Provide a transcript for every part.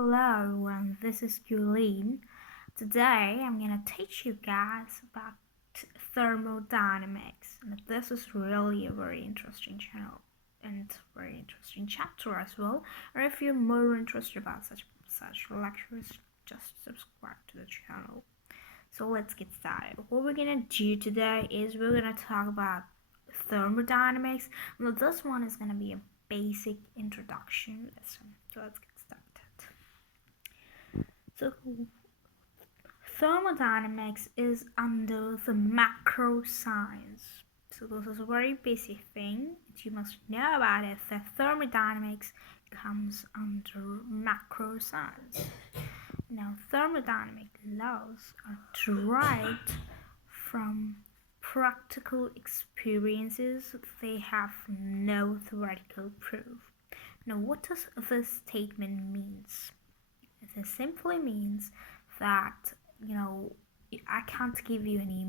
Hello everyone, this is GURLEEN. Today I'm gonna teach you guys about thermodynamics. And this is really a very interesting channel and very interesting chapter as well. Or if you're more interested about such lectures, just subscribe to the channel. So let's get started. What we're gonna do today is we're gonna talk about thermodynamics. Now this one is gonna be a basic introduction lesson. So let's get started. So thermodynamics is under the macro science. So this is a very basic thing that you must know about it. That thermodynamics comes under macro science. Now thermodynamic laws are derived from practical experiences. They have no theoretical proof. Now what does this statement means? It simply means that, I can't give you any,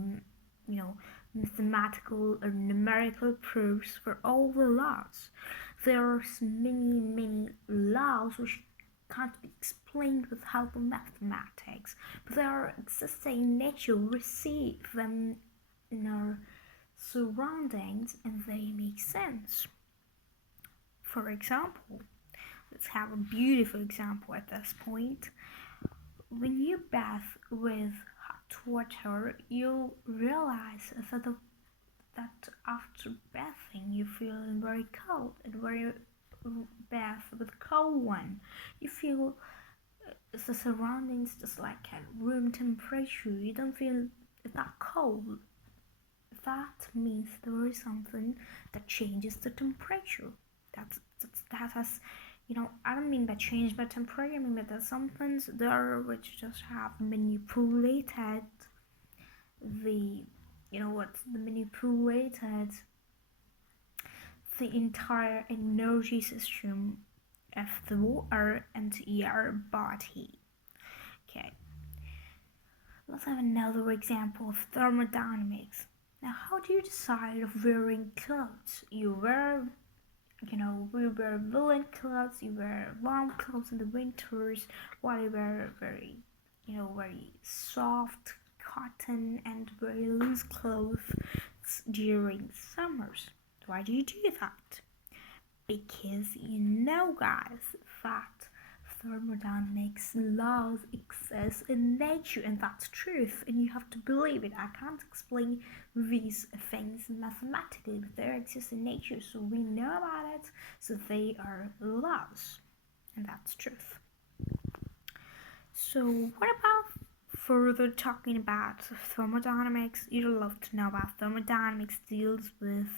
mathematical or numerical proofs for all the laws. There are many laws which can't be explained with help of mathematics, but they are existing in nature. We see them in our surroundings and they make sense. For example, let's have a beautiful example at this point. When you bath with hot water, you'll realize that after bathing you feel very cold, and when you bath with cold one, you feel the surroundings just like at room temperature. You don't feel that cold. That means there is something that changes the temperature. That has, I don't mean by change by temperature. I mean that there's some things there which just have manipulated manipulated the entire energy system of the water and air body. Okay, let's have another example of thermodynamics. Now, how do you decide of wearing clothes? We wear woolen clothes, you wear warm clothes in the winters, while you wear very soft cotton and very loose clothes during summers. Why do you do that? Because guys, that thermodynamics laws exist in nature, and that's truth, and you have to believe it. I can't explain these things mathematically, but they exist in nature, so we know about it, so they are laws, and that's truth. So what about further talking about thermodynamics? You'd love to know about thermodynamics deals with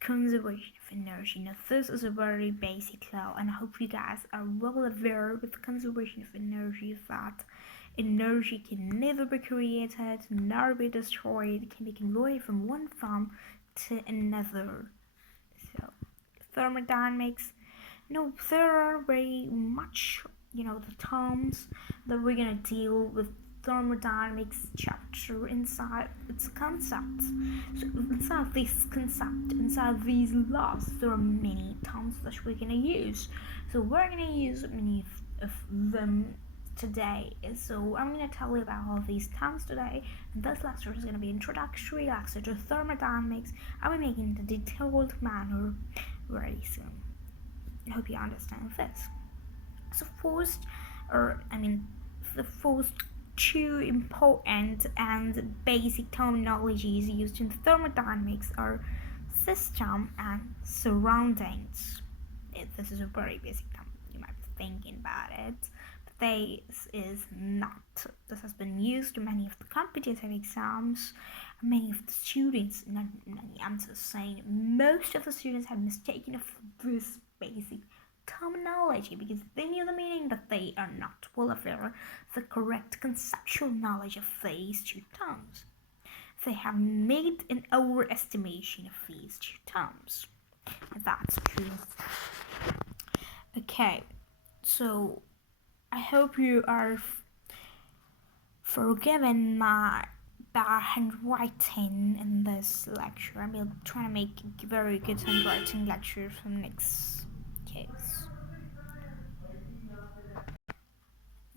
conservation of energy. Now this is a very basic law, and I hope you guys are well aware with conservation of energy that energy can neither be created nor be destroyed. It can be converted from one form to another. So thermodynamics, there are very much the terms that we're gonna deal with thermodynamics chapter inside its concepts. So inside this concept, inside these laws, there are many terms that we're gonna use. So we're gonna use many of them today. So I'm gonna tell you about all these terms today, and this lecture is gonna be introductory lecture to thermodynamics. I'll be making it in a detailed manner very soon. I hope you understand this. So the first two important and basic terminologies used in thermodynamics are system and surroundings. This is a very basic term. You might be thinking about it, but this is not. This has been used in many of the competitive exams. Many of the students, I'm just saying, most of the students have mistaken of this basic terminology because they knew the meaning, but they are not well aware of the correct conceptual knowledge of these two terms. They have made an overestimation of these two terms, and that's true. Okay, so I hope you are forgiven my bad handwriting in this lecture. I'm trying to make very good handwriting lectures from next case.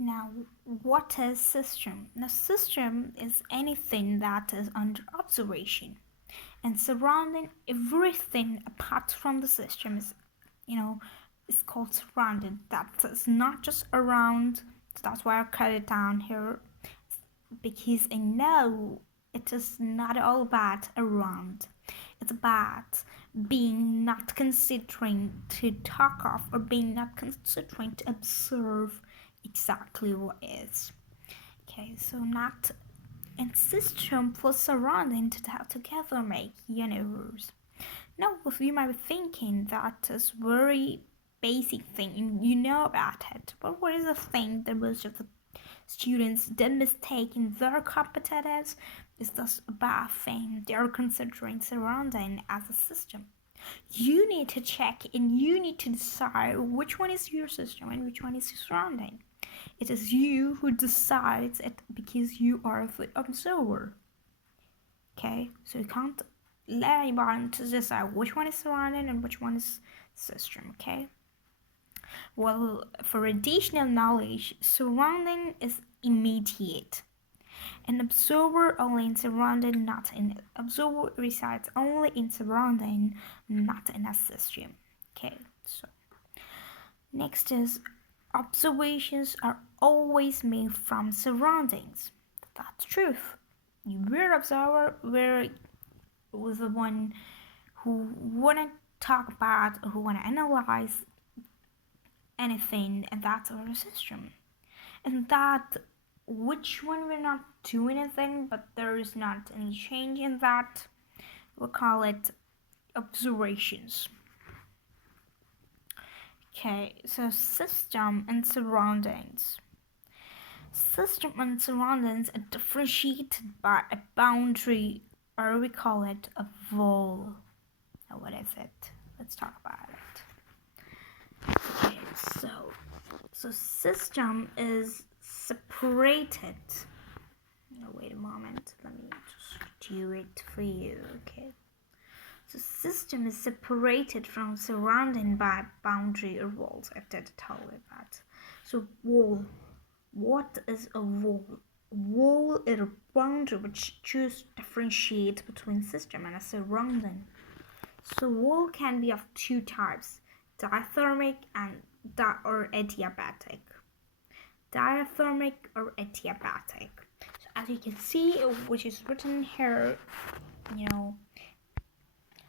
Now, what is system? Now, system is anything that is under observation, and surrounding everything apart from the system is, is called surrounded. That is not just around. So that's why I cut it down here, because I know it is not all about around. It's about being not considering to talk of, or being not considering to observe exactly what is. Okay, so not and system for surrounding to together make universe. Now, if you might be thinking that is very basic thing, you know about it, but what is the thing that most of the students did mistake in their competitives is this bad thing they are considering surrounding as a system. You need to check and you need to decide which one is your system and which one is your surrounding. It is you who decides it because you are the observer. Okay, so you can't let anybody to decide which one is surrounding and which one is system. Okay. Well, for additional knowledge, surrounding is immediate. An observer only in surrounding, not in observer resides only in surrounding, not in a system. Okay, so next is observations are always made from surroundings. That's truth. You were observer, were was the one who wanna talk about, who wanna analyze anything, and that's our system. And that which one we're not doing anything, but there is not any change in that, we'll call it observations. Okay, so system and surroundings. System and surroundings are differentiated by a boundary, or we call it a wall. Now, what is it? Let's talk about it. Okay, so system is separated. Oh, wait a moment. Let me just do it for you. Okay. So system is separated from surrounding by boundary or walls. I did tell you that. So wall. What is a wall? Wall is a boundary which just differentiates between system and a surrounding. So wall can be of two types: diathermic and or adiabatic. Diathermic or adiabatic. So as you can see, which is written here,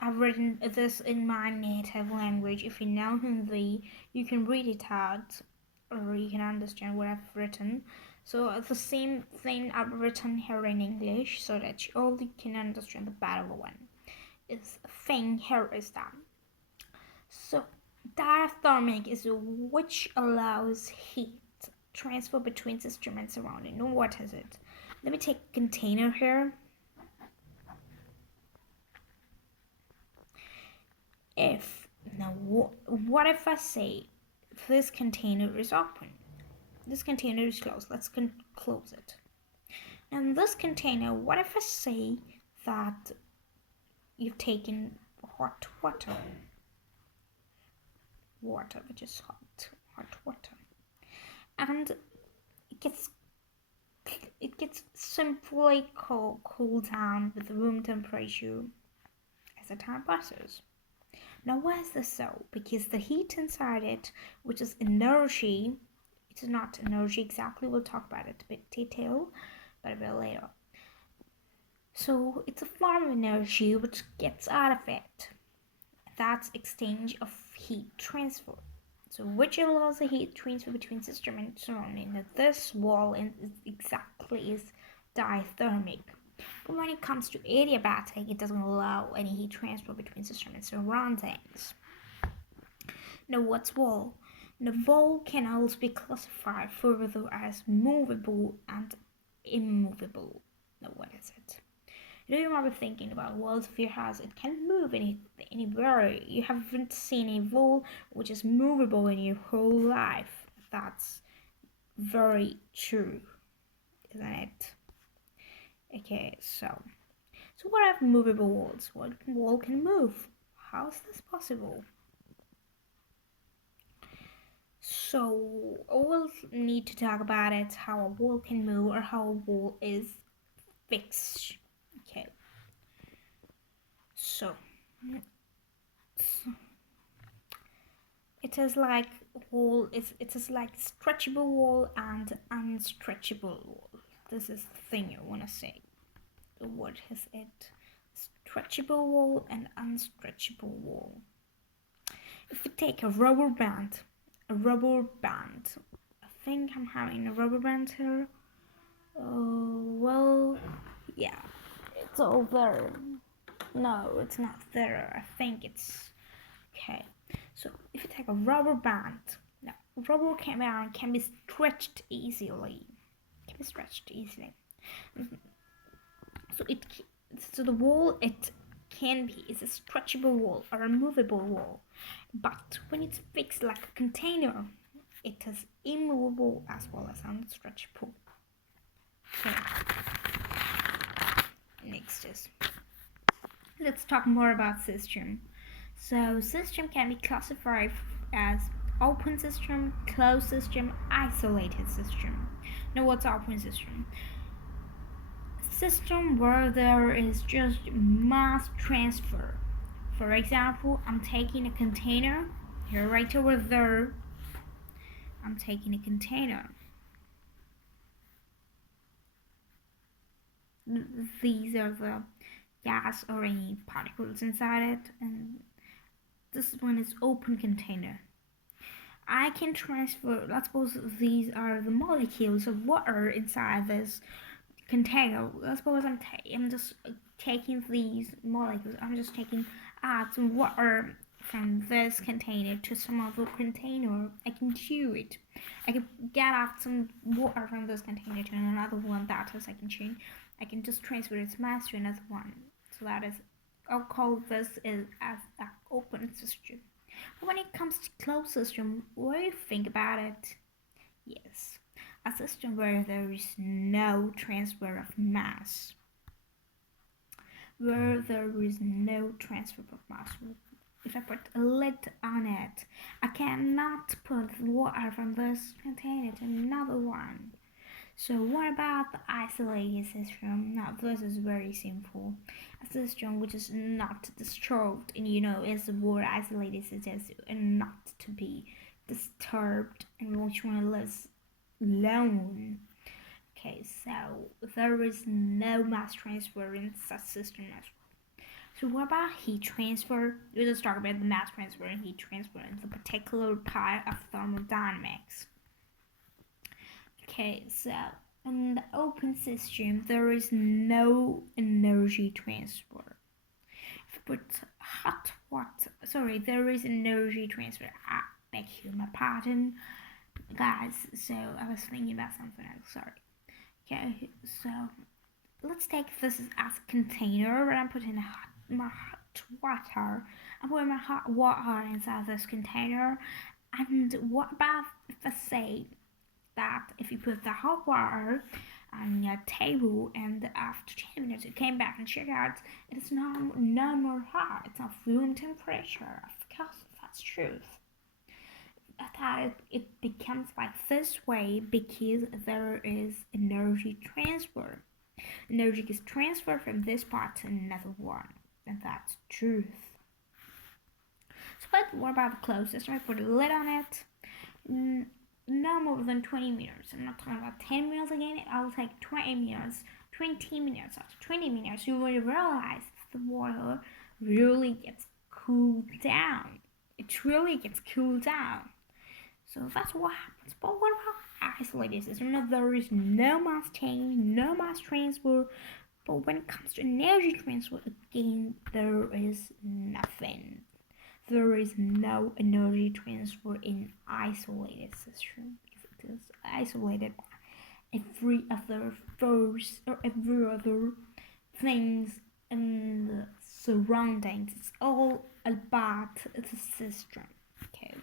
I've written this in my native language. If you know Hindi, you can read it out, or you can understand what I've written. So the same thing I've written here in English, so that you all can understand the better one. Is thing here is that. So diathermic is which allows heat transfer between system and surrounding. Now, what is it? Let me take a container here. What if I say this container is open? This container is closed. Let's close it. Now, in this container, what if I say that you've taken hot water, which is hot water, and it gets simply cooled down with room temperature as the time passes. Now, why is this so? Because the heat inside it, which is energy, it is not energy exactly. We'll talk about it a bit detail, but a bit later. So it's a form of energy which gets out of it. That's exchange of heat transfer. So which allows the heat transfer between system and surrounding. Now this wall is diathermic. But when it comes to adiabatic, it doesn't allow any heat transfer between system and surroundings. Now what's wall? The wall can also be classified further as movable and immovable. Now what is it? You might be thinking about walls of your house. It can move anywhere. You haven't seen a wall which is movable in your whole life. That's very true, isn't it? Okay, so what are movable walls? What wall can move? How is this possible? So we'll need to talk about it, how a wall can move or how a wall is fixed. Okay. So it is like wall. It is like stretchable wall and unstretchable wall. This is the thing I wanna say. What is it? Stretchable wall and unstretchable wall. If we take a rubber band, I think I'm having a rubber band here. Well, yeah, it's all there. No, it's not there. I think it's okay. So if you take a rubber band, now rubber band can be stretched easily. So the wall it can be is a stretchable wall or a movable wall, but when it's fixed like a container, it is immovable as well as unstretchable. Okay. Next is, let's talk more about system. So system can be classified as open system, closed system, isolated system. Now what's open system? System where there is just mass transfer. For example, I'm taking a container, here right over there, I'm taking a container. These are the gas or any particles inside it, and this one is open container. I can transfer, let's suppose these are the molecules of water inside this container. Let's suppose I'm just taking these molecules, I'm just taking some water from this container to some other container. I can do it. I can get out some water from this container to another one. That is, I can just transfer its mass to another one. So that is, I'll call this as an open system. But when it comes to closed system, what do you think about it? Yes, a system where there is no transfer of mass. Where there is no transfer of mass. If I put a lid on it, I cannot put water from this container to another one. So what about the isolated system? Now this is very simple. A system which is not disturbed, and is the word isolated suggests not to be disturbed, and which one lives alone. Okay, so there is no mass transfer in such system as well. So what about heat transfer? We'll just talk about the mass transfer and heat transfer in the particular part of thermodynamics. Okay, so in the open system, there is no energy transfer. If you put hot water, there is energy transfer. I beg you my pardon, guys. So I was thinking about something else. Sorry. Okay, so let's take this as a container where I'm putting my hot water. I'm putting my hot water inside this container. And what about if I say that if you put the hot water on your table and after 10 minutes you came back and check out, it's no more hot, it's of room temperature. Of course, that's truth. That it becomes like this way because there is energy transfer. Energy is transferred from this part to another one, and that's truth. So but what about the closed system? I put a lid on it. No more than 20 minutes. I'm not talking about 10 minutes again. I'll take 20 minutes. 20 minutes. After 20 minutes, you will realize the water really gets cooled down. It really gets cooled down. So that's what happens. But what about isolated system? No, there is no mass change, no mass transfer. But when it comes to energy transfer, again, there is nothing. There is no energy transfer in isolated system. It is isolated by every other force or every other things in the surroundings. It's all about the system. Okay.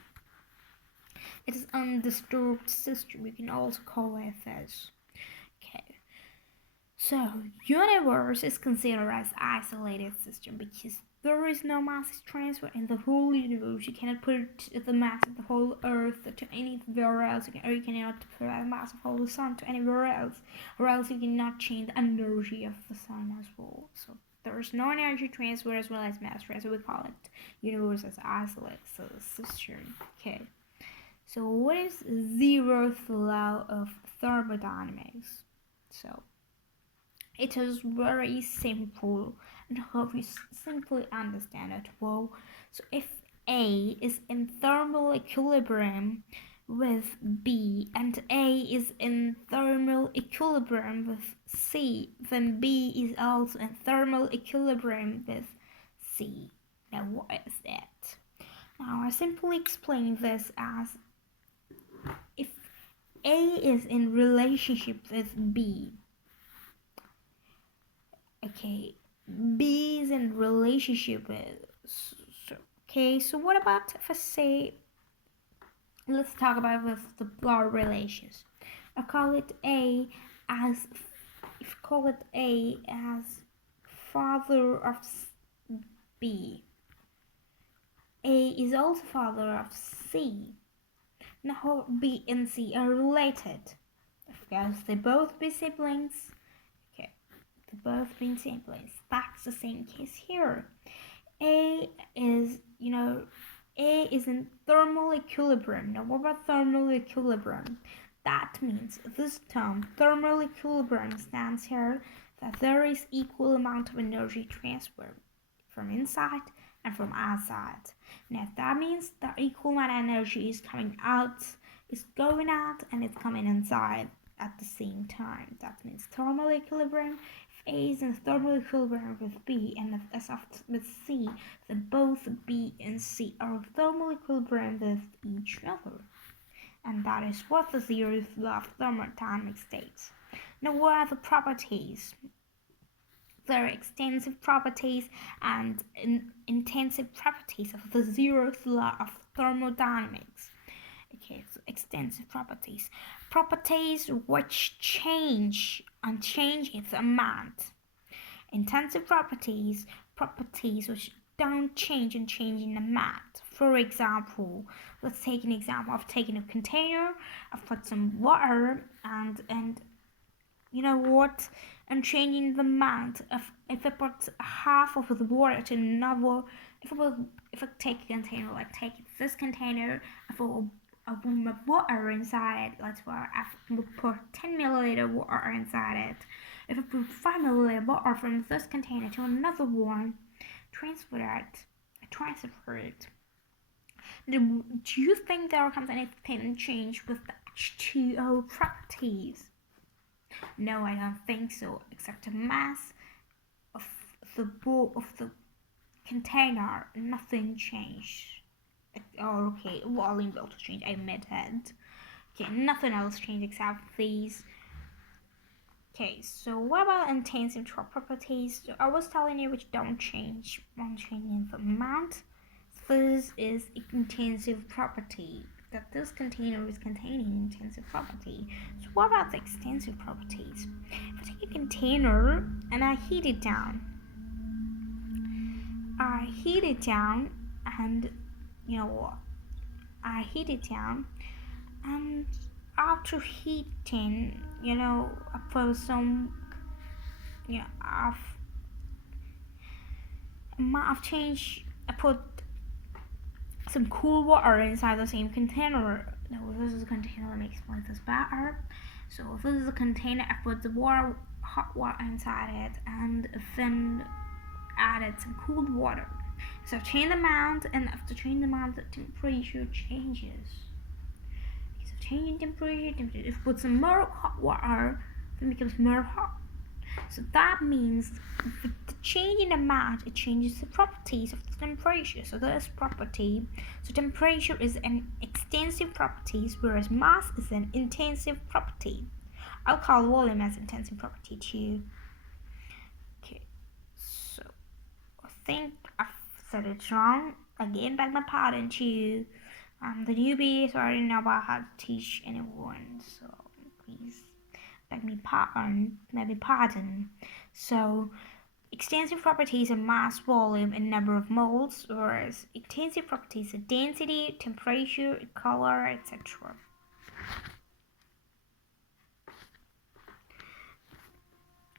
It is undisturbed system. You can also call it this. Okay. So universe is considered as isolated system because there is no mass transfer in the whole universe. You cannot put the mass of the whole Earth to anywhere else, or you cannot put the mass of the whole Sun to anywhere else, or else you cannot change the energy of the Sun as well. So there is no energy transfer as well as mass transfer. We call it universe as isolate, so system. Okay. So what is zeroth law of thermodynamics? So it is very simple and hope you simply understand it well. So if A is in thermal equilibrium with B and A is in thermal equilibrium with C, then B is also in thermal equilibrium with C. Now what is that? Now I simply explain this as if A is in relationship with B. Okay, B is in relationship with. So what about if I say, let's talk about with the blood relations. I call it A as father of B. A is also father of C. Now B and C are related. Of course, they both be siblings. Okay, they both be siblings. That's the same case here. A is in thermal equilibrium. Now what about thermal equilibrium? That means this term, thermal equilibrium, stands here that there is equal amount of energy transfer from inside and from outside. Now that means that equal amount of energy is coming out, is going out, and it's coming inside at the same time. That means thermal equilibrium. If A is in thermal equilibrium with B and as with C, then both B and C are in thermal equilibrium with each other. And that is what the zeroth law of thermodynamics states. Now what are the properties? There are extensive properties and intensive properties of the zeroth law of thermodynamics. Okay, so extensive properties. Properties which change and change its amount. Intensive properties, properties which don't change and change in amount. For example, let's take an example of taking a container, I've put some water and you know what? And changing the amount of, if I put half of the water to another, if I take a container, like take this container, I put water inside it, let's I put 10 milliliter water inside it. If I put 5 milliliter water from this container to another one, transfer it. Do you think there comes anything change with the H2O properties? No, I don't think so, except the mass of the container, nothing changed. Oh, okay, volume also changed, I meant it. Okay, nothing else changed except these. Okay, so what about intensive properties? So I was telling you which don't change when changing the amount. This is intensive property, that this container is containing intensive property. So what about the extensive properties? If I take a container and I heat it down, and you know what? I heat it down, and after heating, I put some, I've changed. I put some cool water inside the same container. Now, this is a container. Let me explain this better. So, if this is a container, I put the hot water inside it, and then added some cooled water. So, change the amount, and after changing the amount, the temperature changes. Because of changing temperature, if I put some more hot water, then it becomes more hot. So that means with the change in amount, it changes the properties of the temperature. So this property, so temperature is an extensive property, whereas mass is an intensive property. I'll call volume as intensive property too. Okay, so I think I've said it wrong. Again, beg my pardon to the newbie, so I didn't know about how to teach anyone. So please. Beg me pardon. So Extensive properties are mass, volume, and number of moles, whereas intensive properties are density, temperature, color, etc.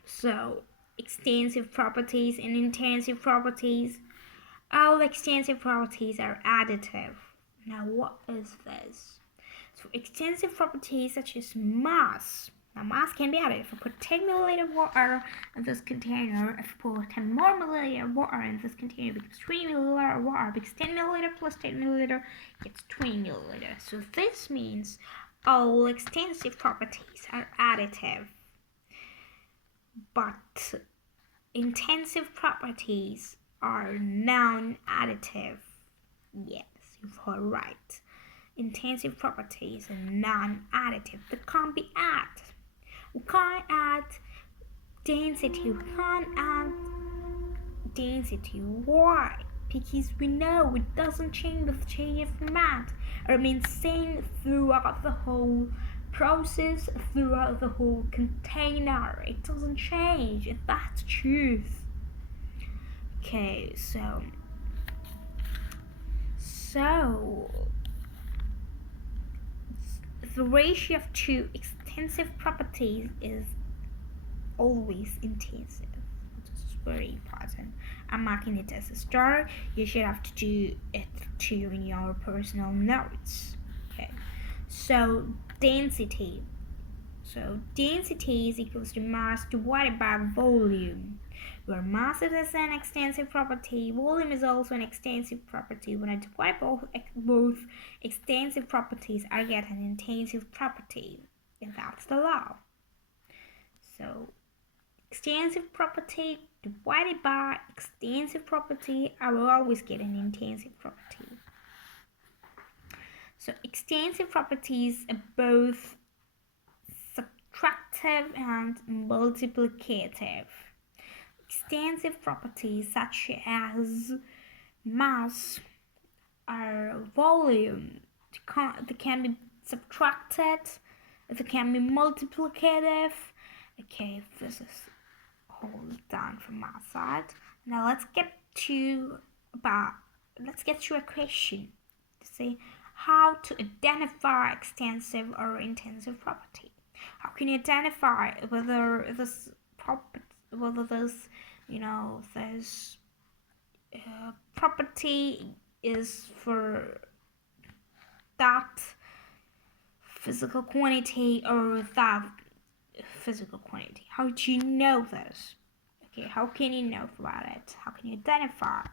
So, extensive properties and intensive properties. All extensive properties are additive. Now, what is this? So, extensive properties such as mass. Now, mass can be added. If I put 10 milliliter water in this container, if I put 10 more milliliter water in this container, it becomes 20 milliliter water. Because 10 milliliter plus 10 milliliter gets 20 milliliter. So, this means all extensive properties are additive. But intensive properties are non-additive. Yes, you've heard right. Intensive properties are non-additive. They can't be added. We can't add density. We can't add density. Why? Because we know it doesn't change with change of format. It remains same throughout the whole process, throughout the whole container. It doesn't change. That's truth. Okay, so the ratio of two extensive properties is always intensive. This is very important. I'm marking it as a star. You should have to do it too in your personal notes. Okay, so density. So density is equals to mass divided by volume. Where mass is an extensive property, volume is also an extensive property. When I divide both extensive properties, I get an intensive property. And that's the law. So extensive property divided by extensive property, I will always get an intensive property. So extensive properties are both subtractive and multiplicative. Extensive properties such as mass or volume, they can be subtracted, they can be multiplicative. Okay, this is all done from my side. Now let's get to a question to say how to identify extensive or intensive property. How can you identify whether this property is for that physical quantity or that physical quantity? How do you know this? Okay, how can you know about it? How can you identify?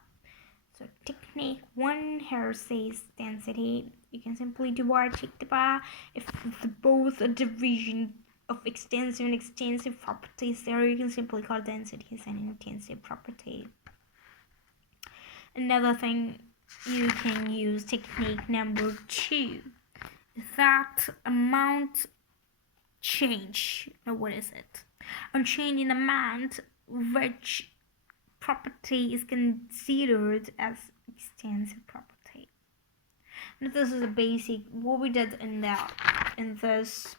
So technique 1 here says density. You can simply check the bar. If both a division of extensive and extensive properties there, you can simply call density as an intensive property. Another thing, you can use technique number 2. That amount change. Now what is it? On change in amount, which property is considered as extensive property. Now this is a basic what we did in this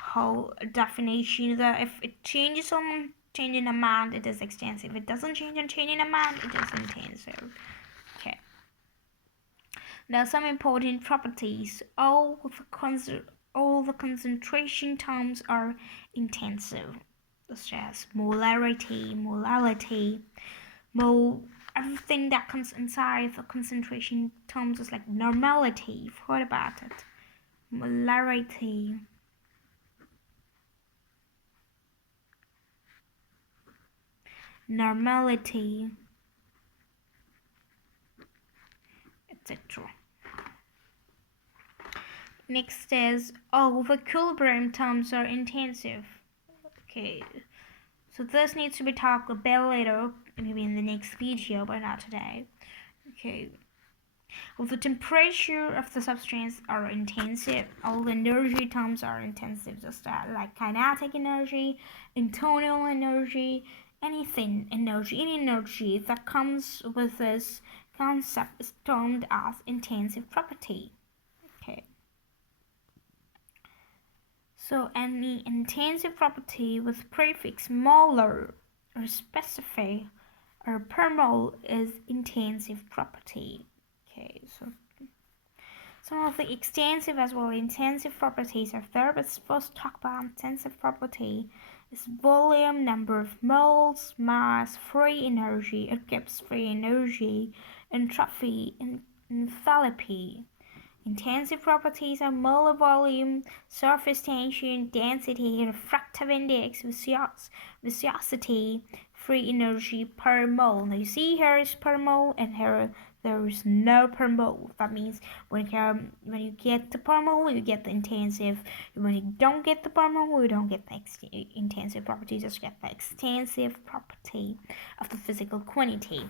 whole definition, that if it changes on changing amount, it is extensive. If it doesn't change on changing amount, it is intensive. Okay. Now some important properties. All the concentration terms are intensive, such as molarity, molality, everything that comes inside the concentration terms is like normality. You've heard about it. Molarity. Normality, etc. Next is all the equilibrium terms are intensive. Okay, so this needs to be talked about later, maybe in the next video, but not today. Okay, well, the temperature of the substance are intensive. All the energy terms are intensive, just like kinetic energy, internal energy, any energy that comes with this concept is termed as intensive property. Okay. So any intensive property with prefix molar or specify or per mole is intensive property. Okay, so some of the extensive as well intensive properties are there, but first talk about intensive property is volume, number of moles, mass, free energy, it gives free energy, entropy, enthalpy. Intensive properties are molar volume, surface tension, density, refractive index, viscosity, free energy per mole. Now you see here is per mole, and here there is no per mole. That means when you get the per mole, you get the intensive. When you don't get the per mole, you don't get the intensive property. You just get the extensive property of the physical quantity.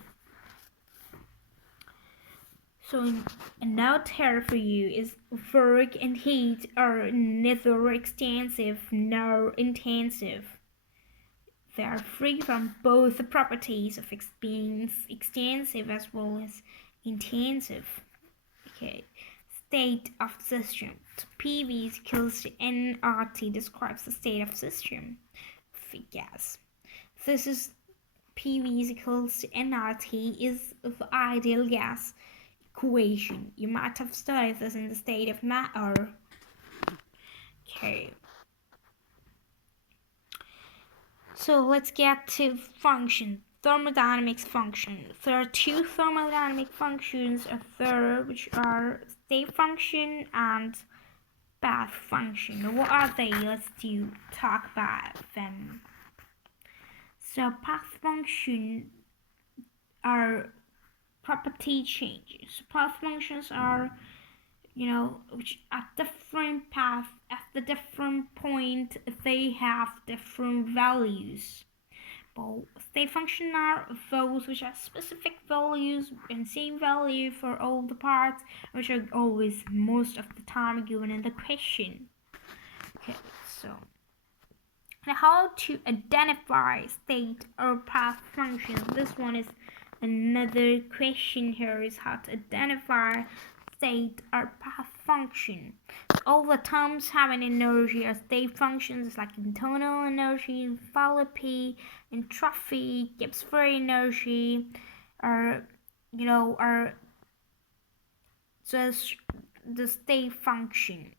So a note here for you is work and heat are neither extensive nor intensive. They are free from both the properties of being extensive as well as intensive. Okay, state of the system. PV is equals to nRT describes the state of system of a gas. This is PV is equals to nRT is the ideal gas equation. You might have studied this in the state of matter. Okay. So let's get to function. Thermodynamics function. There are two thermodynamic functions of there, which are state function and path function. What are they? Let's talk about them. So path function are property changes. Path functions are, which at different paths, at the different point, they have different values. But state function are those which have specific values and same value for all the parts, which are always most of the time given in the question. Okay, so now how to identify state or path functions. This one is another question here, is how to identify state or path function. So all the terms having energy or state functions is like internal energy, enthalpy, entropy, Gibbs free energy, or or just the state function.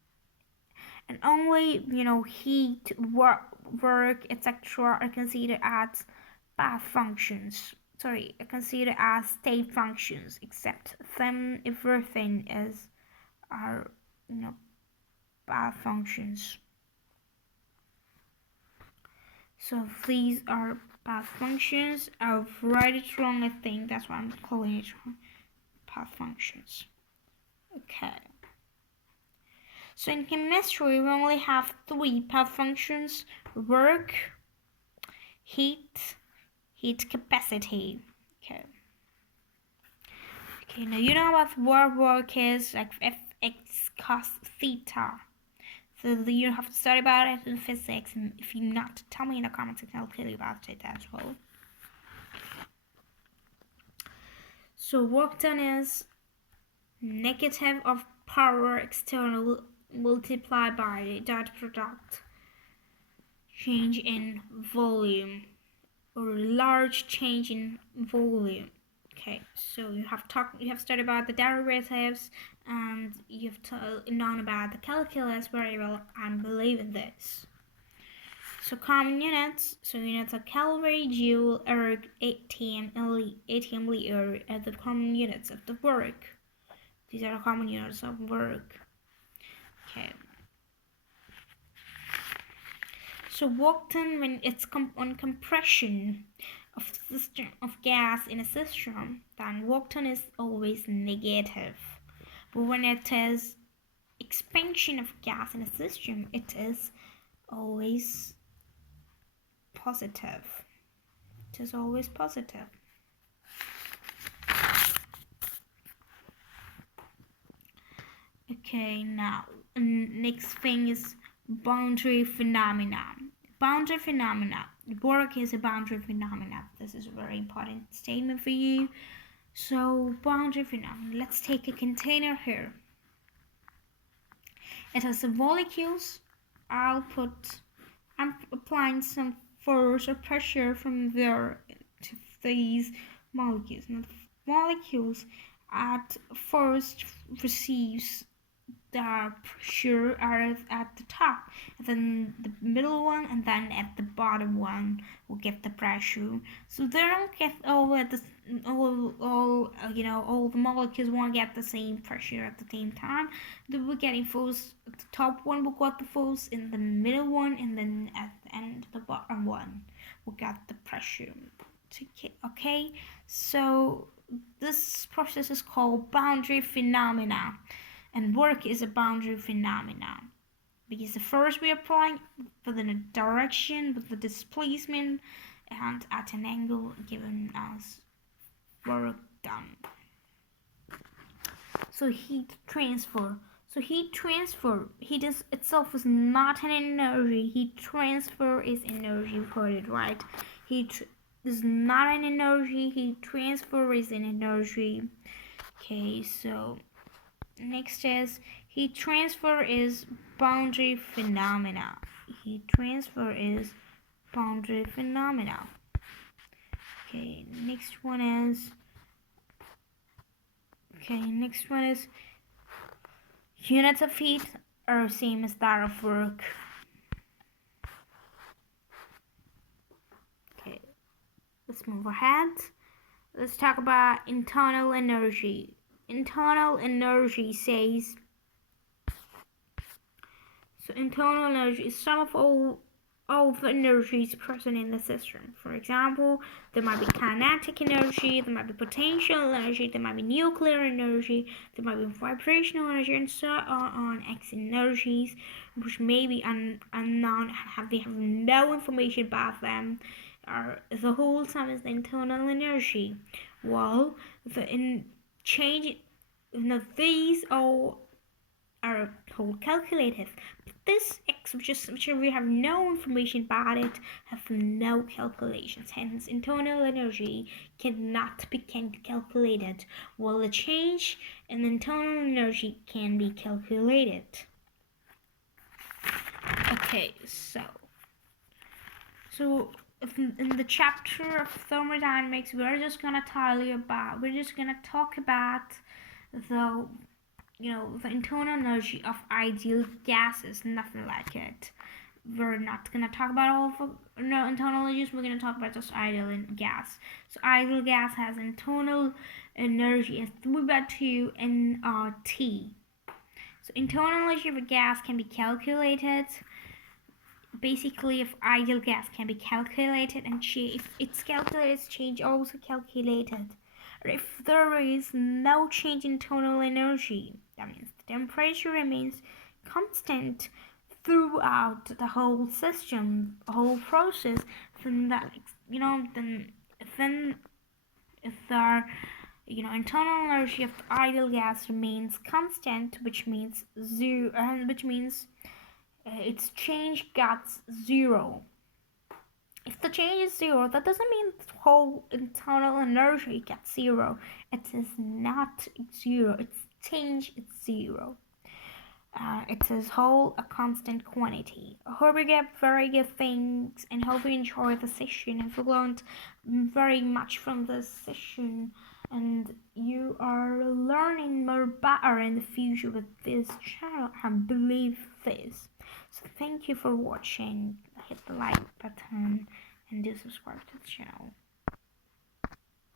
And only heat, work, etc. are considered as path functions. Sorry, are considered as state functions, except them everything is are path functions. So these are path functions. I'll write it wrong, I think that's why I'm calling it wrong. Path functions. Okay. So in chemistry, we only have three path functions: work, heat capacity. Okay. Okay, now you know what work is, like Fx cos theta. So you have to study about it in physics, and if you not, tell me in the comments and I'll tell you about it as well. So work done is negative of power external multiplied by the dot product change in volume, or large change in volume. Okay, so you have studied about the derivatives, and you've known about the calculus very well. I believe in this. So common units. So units are calorie, joule, erg, atm, liter are the common units of the work. These are the common units of work. Okay. So work done when it's on compression of system of gas in a system, then work done is always negative. But when it is expansion of gas in a system, it is always positive. It is always positive. Okay, now next thing is boundary phenomena. Boundary phenomena. Work is a boundary phenomena. This is a very important statement for you. So boundary phenomena. Let's take a container here. It has the molecules. I'm applying some force or pressure from there to these molecules. Now, the molecules at first receives the pressure are at the top, and then the middle one, and then at the bottom one will get the pressure. So they don't get all at the all the molecules won't get the same pressure at the same time. They will getting force at the top one will get the force, in the middle one, and then at the end the bottom one will get the pressure. Okay, so this process is called boundary phenomena. And work is a boundary phenomenon, because the force we apply within a direction with the displacement and at an angle given as work done. So heat transfer. Heat is itself is not an energy. Heat transfer is energy. You heard it right. Heat is not an energy. Heat transfer is an energy. Okay, so next is heat transfer is boundary phenomena. Heat transfer is boundary phenomena. Okay, next one is units of heat are same as that of work. Okay, let's move ahead. Let's talk about internal energy. Internal energy says, so internal energy is sum of all the energies present in the system. For example, there might be kinetic energy, there might be potential energy, there might be nuclear energy, there might be vibrational energy, and so on. X energies, which may be unknown, they have no information about them. The whole sum is the internal energy. Well, these all are whole calculated. But this X, which we have no information about it, have no calculations. Hence, internal energy cannot be calculated, while the change in internal energy can be calculated. Okay, so in the chapter of thermodynamics, we're just gonna talk about the internal energy of ideal gases, nothing like it. We're not gonna talk about all of internal energies. We're gonna talk about just ideal gas. So ideal gas has internal energy as 3/2 nRT. So internal energy of a gas can be calculated. Basically, if ideal gas can be calculated, and if it's calculated, change also calculated. Or if there is no change in internal energy, that means the temperature remains constant throughout the whole system, the whole process, then if the internal energy of the ideal gas remains constant, which means zero, which means its change gets zero. If the change is zero, that doesn't mean the whole internal energy gets zero. It is not zero. Its change is zero. It is whole a constant quantity. I hope you get very good things, and hope you enjoy the session. Have learned very much from this session, and you are learning more better in the future with this channel. I believe this. So thank you for watching. Hit the like button and do subscribe to the channel.